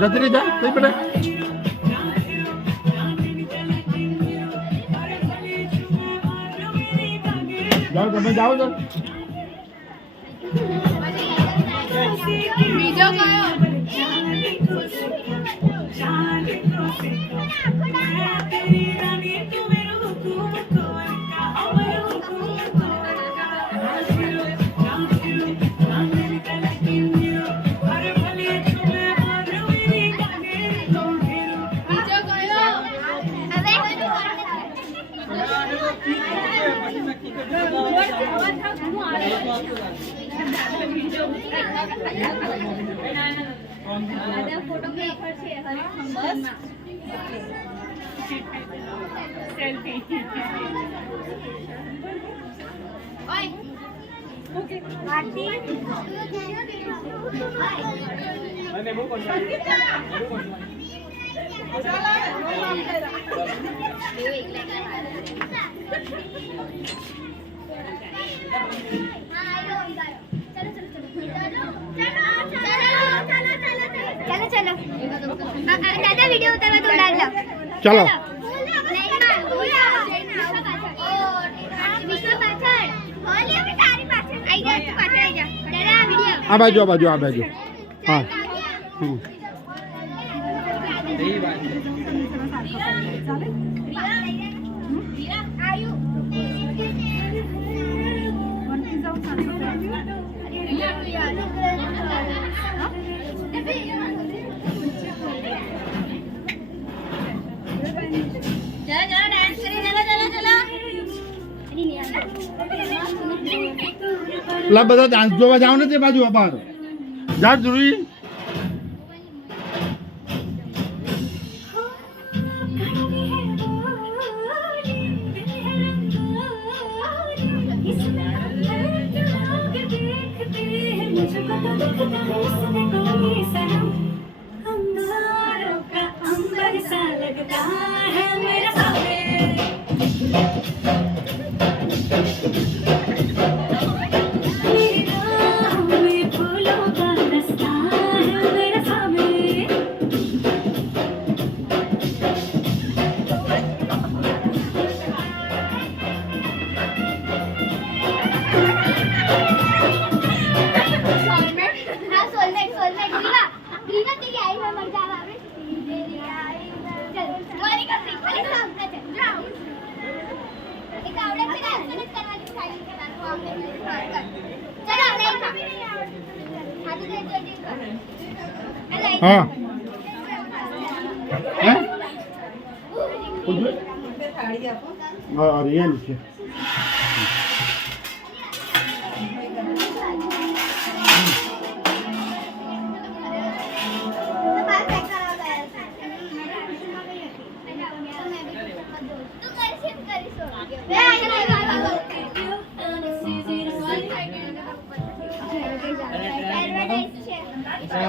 જતરી જા કઈ પડે જાઓ તમે જાઓ તો બીજો કયો फोटोग्राफर છે હરિ સેલ્ફી ઓય ઓકે આરતી અને બહુ પસંદ दादा वीडियो उतारवा तो डाल लो चलो आ बाजू हाँ ला बता डांस जोवा जाओ ने ते बाजू अपार जा जरूरी हाँ और ये नीचे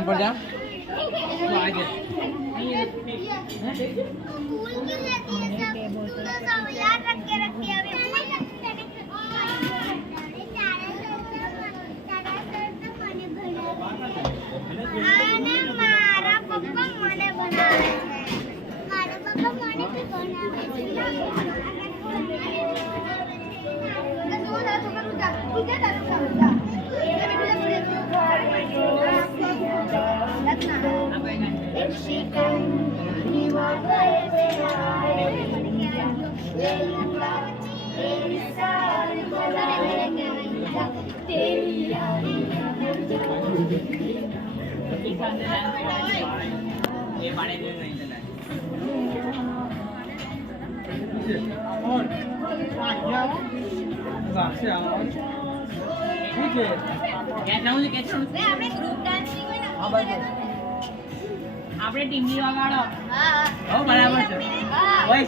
पर जा आगे याद रख के मारा पप्पा મને બનાવે છે મારા પપ્પા મને બી બનાવે છે તો ના તો કરું જા ઠીક છે તારું જા ये पानी में नहीं चला આપણે ટીમની વગાડો હા બરાબર છે ઓય